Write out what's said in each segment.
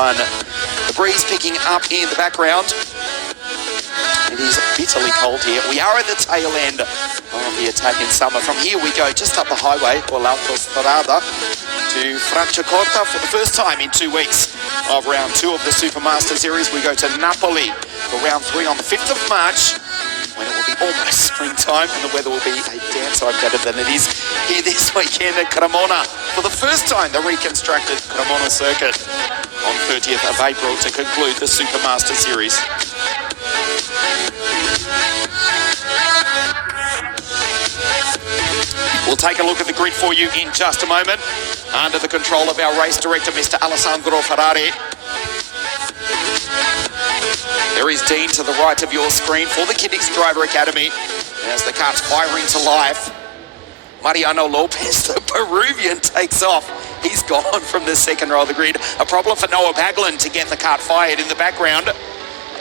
one. The breeze picking up in the background. It is bitterly cold here. We are at the tail end of the attack in summer. From here we go just up the highway, or l'autostrada, to Franciacorta for the first time in 2 weeks of round 2 of the Supermaster Series. We go to Napoli for round 3 on the 5th of March, when it will be almost springtime and the weather will be a damn sight better than it is here this weekend at Cremona. For the first time, the reconstructed Cremona circuit on 30th of April to conclude the Supermaster Series. We'll take a look at the grid for you in just a moment, under the control of our race director, Mr. Alessandro Ferrari. There is Dean to the right of your screen for the Kiddix Driver Academy as the kart's firing to life. Mariano Lopez, the Peruvian, takes off. He's gone from the second row of the grid. A problem for Noah Baglan to get the kart fired in the background.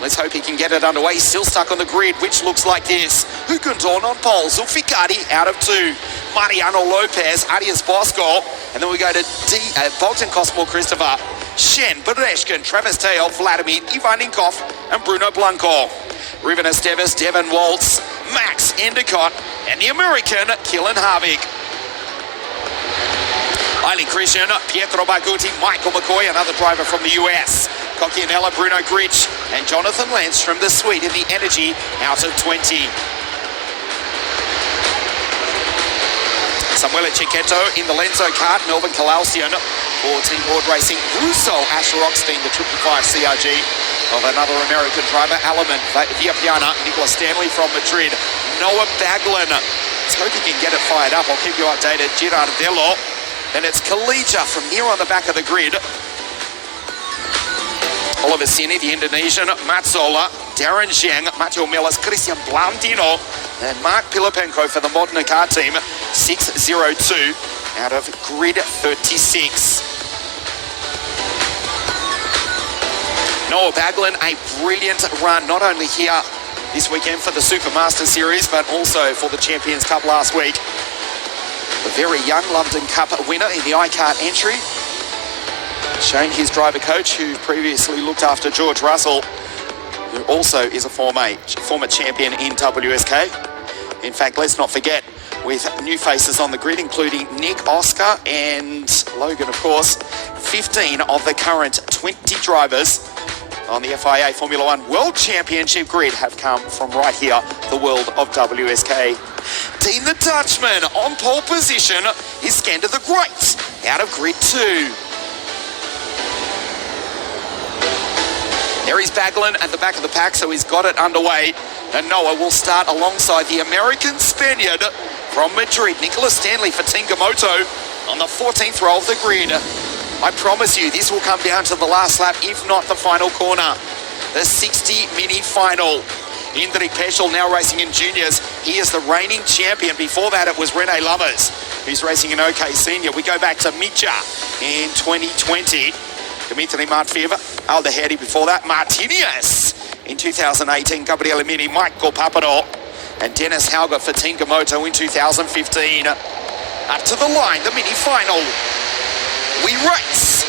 Let's hope he can get it underway. He's still stuck on the grid, which looks like this. Hukundorn on pole. Zulfikati out of 2. Mariano Lopez, Arias Bosco. And then we go to Bogdan Cosmo Christopher, Shen, Bereshkin, Travis Teoh, Vladimir Ivanikov, and Bruno Blanco. Ruben Esteves, Devon Waltz, Max Endicott, and the American, Killen Harvick. Eileen Christian, Pietro Baguti, Michael McCoy, another driver from the US. Cocchianella, Bruno Grich, and Jonathan Landstrom, the Swede in the Energy, out of 20. Samuele Cicchetto in the Lenzo kart, Melvin Kalausian for Team Board Racing. Russo, Asher Rockstein, the 555 CRG of another American driver. Alaman, Viapiana, Nicolas Stanley from Madrid. Noah Baglan. Let's hope he can get it fired up. I'll keep you updated. Girardello. Then it's Kalija from here on the back of the grid. Oliver Sini, the Indonesian, Matzola, Darren Zhang, Matteo Melas, Christian Blandino, and Mark Pilipenko for the Modena car team, 602 out of grid 36. Noah Baglan, a brilliant run, not only here this weekend for the Supermaster Series, but also for the Champions Cup last week. The very young London Cup winner in the iKart entry. Shane, his driver coach, who previously looked after George Russell, who also is a former champion in WSK. In fact, let's not forget, with new faces on the grid, including Nick, Oscar, and Logan, of course, 15 of the current 20 drivers on the FIA Formula One World Championship grid have come from right here, the world of WSK. Dean the Dutchman on pole position is Skander the Great out of grid 2. There is Baglan at the back of the pack, so he's got it underway. And Noah will start alongside the American Spaniard from Madrid, Nicolas Stanley for Tingamoto on the 14th row of the grid. I promise you, this will come down to the last lap, if not the final corner. The 60 mini final. Indrik Peschel now racing in juniors. He is the reigning champion. Before that, it was Rene Lammers, who's racing in OK Senior. We go back to Micha in 2020. Dimitri Matveev, Aldeherdi before that, Martinez in 2018, Gabriele Mini, Michael Papado, and Dennis Hauger for Tingamoto in 2015. Up to the line, the mini final. We race.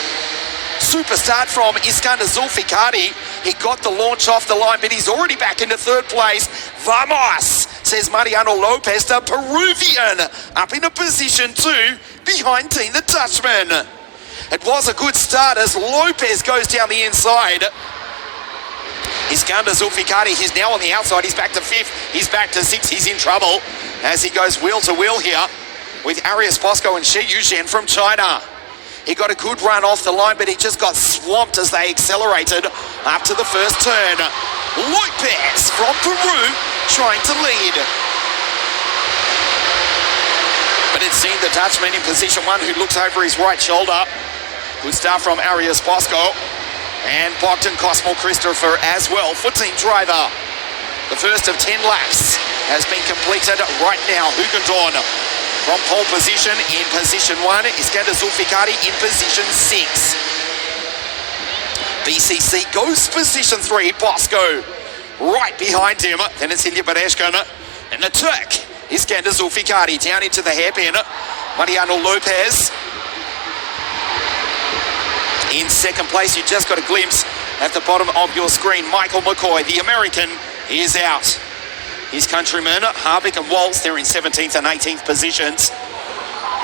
Super start from Iskander Zulfikati. He got the launch off the line, but he's already back into third place. Vamos, says Mariano Lopez, the Peruvian, up into position 2 behind Dean the Dutchman. It was a good start as Lopez goes down the inside. Iskander Zulfikati, he's now on the outside. He's back to 5th. He's back to 6th. He's in trouble as he goes wheel to wheel here with Arias Bosco and Shi Yuzhen from China. He got a good run off the line, but he just got swamped as they accelerated up to the first turn. Lopez from Peru trying to lead. But it's seen the Dutchman in position 1 who looks over his right shoulder. Good start from Arias Bosco and Bogdan Cosmo Christopher as well for team driver. The first of 10 laps has been completed right now. Hukendorn from pole position in position 1. Iskander Zulfikati in position 6. BCC goes position 3. Bosco right behind him. Then it's Ilya Bereshkin and the Turk Iskander Zulfikati down into the hairpin. Mariano Lopez In second place, you just got a glimpse at the bottom of your screen. Michael McCoy, the American, is out. His countrymen, Harvick and Waltz, they're in 17th and 18th positions.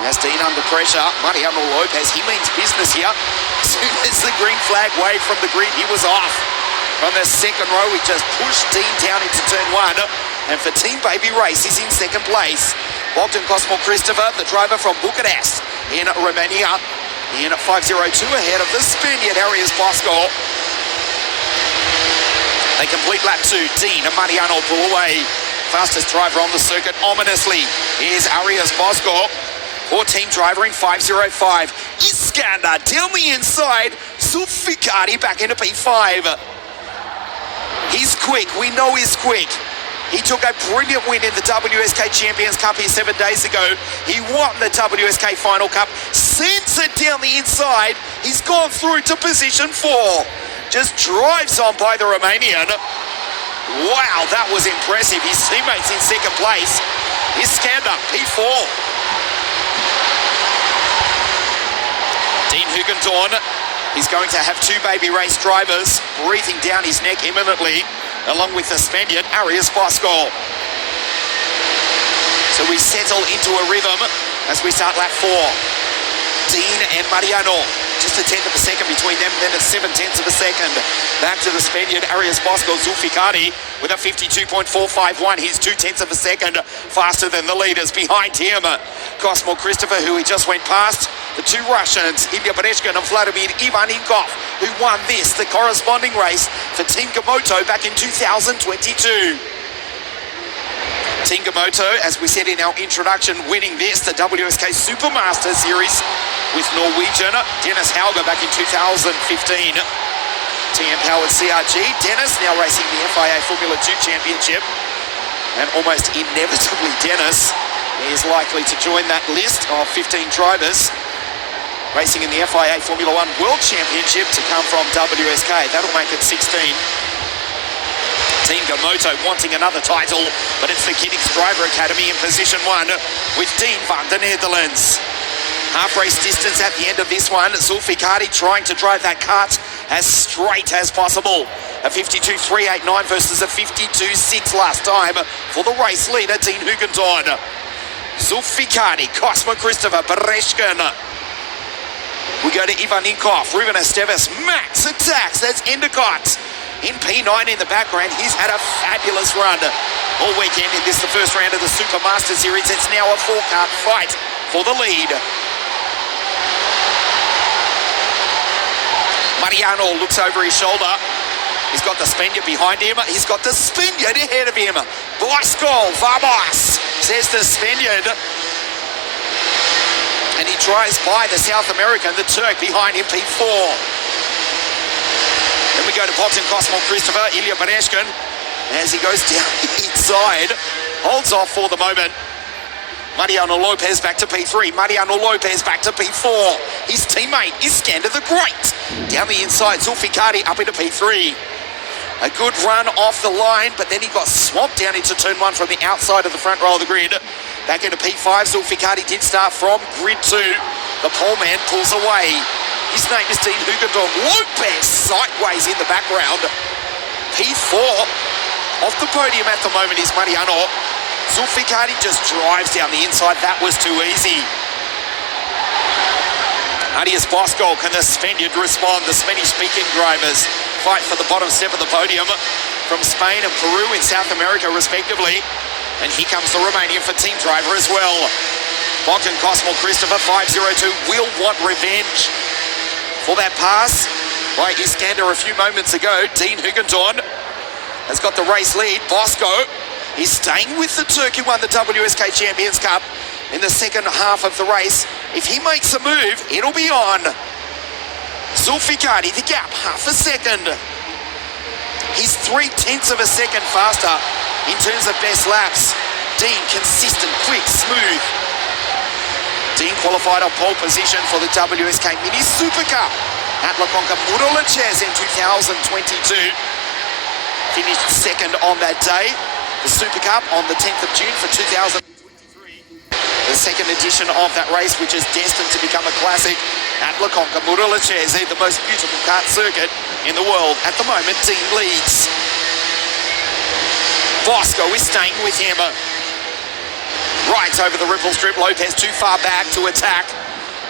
As Dean under pressure, Mariano Lopez, he means business here. As soon as the green flag waved from the grid, he was off. From the second row, he just pushed Dean down into turn one. And for Team Baby Race, he's in second place. Bogdan Cosmo Christopher, the driver from Bucharest in Romania, in 5:02 ahead of the Spaniard Arias Bosco. They complete lap two. Dean and Mariano pull away. Fastest driver on the circuit, ominously, is Arias Bosco. Poor team driver in 5:05. Iskander down the inside. Sulficati back into P5. He's quick. We know he's quick. He took a brilliant win in the WSK Champions Cup here 7 days ago. He won the WSK Final Cup. Sends it down the inside. He's gone through to position 4. Just drives on by the Romanian. Wow, that was impressive. His teammates in second place. Iskander, P4. Dean Hugenthorn, he's going to have two Baby Race drivers breathing down his neck imminently, along with the Spaniard, Arias Bosco. So we settle into a rhythm as we start lap 4. Dean and Mariano, just a tenth of a second between them, then a 7/10 of a second. Back to the Spaniard, Arias Bosco. Zulficati with a 52.451. He's 2/10 of a second faster than the leaders. Behind him, Cosmo Christopher, who he just went past. The two Russians, Ilya Bereshkin and Vladimir Ivaninkov, who won the corresponding race for Team Gamoto back in 2022. Team Gamoto, as we said in our introduction, winning the WSK Supermaster Series with Norwegian Dennis Hauger back in 2015. TM-powered CRG. Dennis now racing the FIA Formula 2 Championship. And almost inevitably, Dennis is likely to join that list of 15 drivers racing in the FIA Formula 1 World Championship to come from WSK. That'll make it 16. Team Gamoto wanting another title, but it's the Giddings Driver Academy in position 1 with Dean van der Netherlands. Half race distance at the end of this one. Zulficati trying to drive that kart as straight as possible. A 52.389 versus a 52.6 last time for the race leader, Dean Hugenthorn. Zulficati, Cosmo Christopher, Bereshkin. We go to Ivaninkov, Ruben Esteves, Max attacks. That's Endicott in P9 in the background. He's had a fabulous run all weekend in this, the first round of the Supermaster Series. It's now a 4-kart fight for the lead. Mariano looks over his shoulder. He's got the Spaniard behind him. He's got the Spaniard ahead of him. Bosco, vamos, says the Spaniard. And he tries by the South American, the Turk, behind him, P4. Then we go to Bogdan Cosmo Christopher, Ilya Bereshkin, as he goes down inside, holds off for the moment. Mariano Lopez back to P3. Mariano Lopez back to P4. His teammate Iskander the Great. Down the inside, Zulficati up into P3. A good run off the line, but then he got swamped down into turn 1 from the outside of the front row of the grid. Back into P5, Zulficati did start from grid 2. The pole man pulls away. His name is Dean Hugenthorn. Lopez sideways in the background. P4 off the podium at the moment is Mariano. Zulficati just drives down the inside. That was too easy. Arias Bosco, can the Spaniard respond? The Spanish-speaking drivers fight for the bottom step of the podium from Spain and Peru in South America, respectively. And here comes the Romanian for team driver as well. Bogdan Cosmo Christopher, 5:02, will want revenge for that pass by Iskander a few moments ago. Dean Hugenthorn has got the race lead. Bosco is staying with the Turk who won the WSK Champions Cup in the second half of the race. If he makes a move, it'll be on. Zulficati, the gap, half a second. He's 3/10 of a second faster in terms of best laps. Dean, consistent, quick, smooth. Dean qualified on pole position for the WSK Mini Super Cup at La Conca Murolachez in 2022. Finished second on that day. The Super Cup on the 10th of June for 2023. The second edition of that race, which is destined to become a classic. at La Conca Muralachese, the most beautiful kart circuit in the world. At the moment, Dean leads. Bosco is staying with him. Right over the ripple strip. Lopez too far back to attack.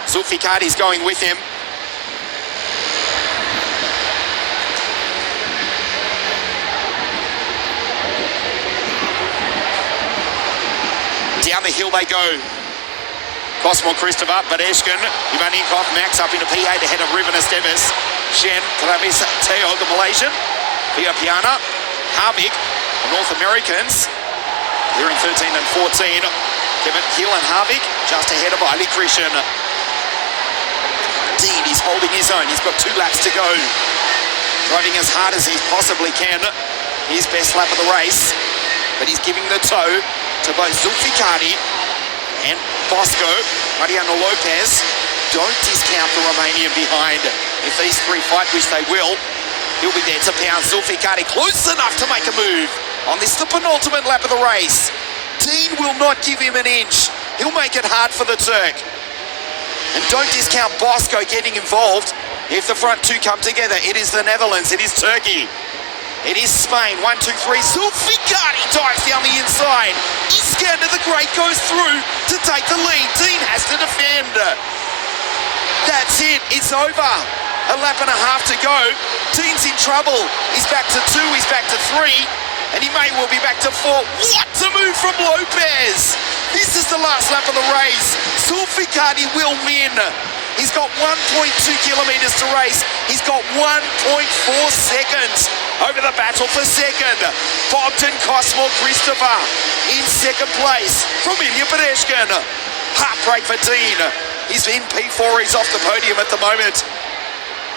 Zulfikar's going with him. Down the hill they go. Cosmo Christopher, Badeshkin, Ivaninkov, Max up into P8 ahead of Ruben Esteves. Shen, Travis, Teoh, the Malaysian. Via Piana, Harvick, the North Americans. Here in 13 and 14. Kevin Hill and Harvick just ahead of Ali Krishan. Dean is holding his own. He's got 2 laps to go. Driving as hard as he possibly can. His best lap of the race. But he's giving the toe to both Zulfikari and Bosco. Mariano Lopez. Don't discount the Romanian behind. If these 3 fight, which they will, he'll be there to pound Zulfikari close enough to make a move on this, the penultimate lap of the race. Dean will not give him an inch. He'll make it hard for the Turk. And don't discount Bosco getting involved if the front 2 come together. It is the Netherlands, it is Turkey, it is Spain. 1, 2, 3. Zulfikari dives down the inside. Iskander the Great goes through to take the lead. Dean has to defend. That's it, it's over. A lap and a half to go. Dean's in trouble. He's back to 2, he's back to 3. And he may well be back to 4. What a move from Lopez! This is the last lap of the race. Zulfikari will win. He's got 1.2 kilometres to race. He's got 1.4 seconds over the battle for second. Bogdan Cosmo Christopher in second place from Ilya Badeshkin. Heartbreak for Dean. He's in P4. He's off the podium at the moment.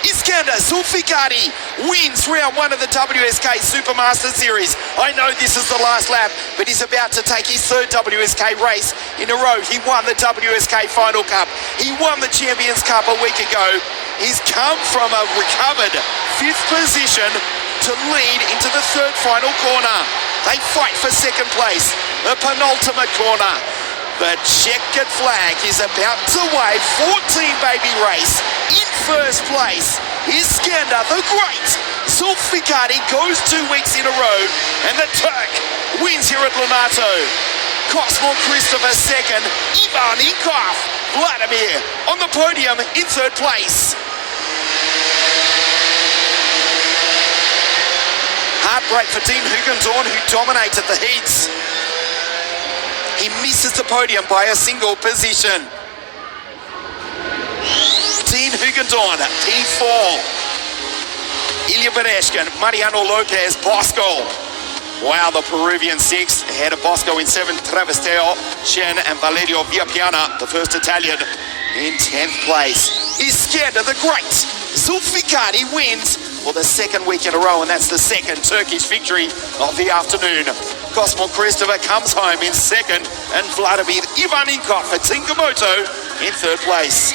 Iskander Zulfikari wins round 1 of the WSK Supermaster Series. I know this is the last lap, but he's about to take his 3rd WSK race in a row. He won the WSK Final Cup. He won the Champions Cup a week ago. He's come from a recovered 5th position to lead into the 3rd final corner. They fight for second place, the penultimate corner. The checkered flag is about to wave. 14 baby race in first place. Iskander the Great. Zulfikari goes 2 weeks in a row, and the Turk wins here at Lonato. Cosmo Christopher second. Ivaninkov, Vladimir on the podium in 3rd place. Heartbreak for Dean Hugendorn, who dominated the heats. He misses the podium by a single position. Dean Hugendorn, P4. Ilya Badeshkin, Mariano Lopez, Bosco. Wow, the Peruvian 6th, ahead of Bosco in 7th, Travis Teoh, Shen and Valerio Villapiana, the first Italian, in 10th place. Iskander the Great. Zulfikari wins for the 2nd week in a row, and that's the 2nd Turkish victory of the afternoon. Cosmo Christopher comes home in 2nd, and Vladimir Ivaninkov for Tinkamoto in 3rd place.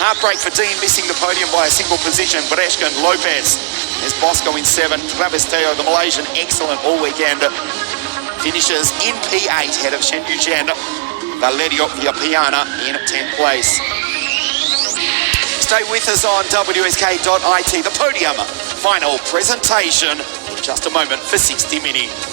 Heartbreak for Dean, missing the podium by a single position. Badeshkin, Lopez. There's Bosco in 7th. Travis Teoh, the Malaysian, excellent all weekend. Finishes in P8, head of Shen Yuchen. Valerio Villapiana in 10th place. Stay with us on WSK.IT. The podium final presentation in just a moment for 60 Minutes.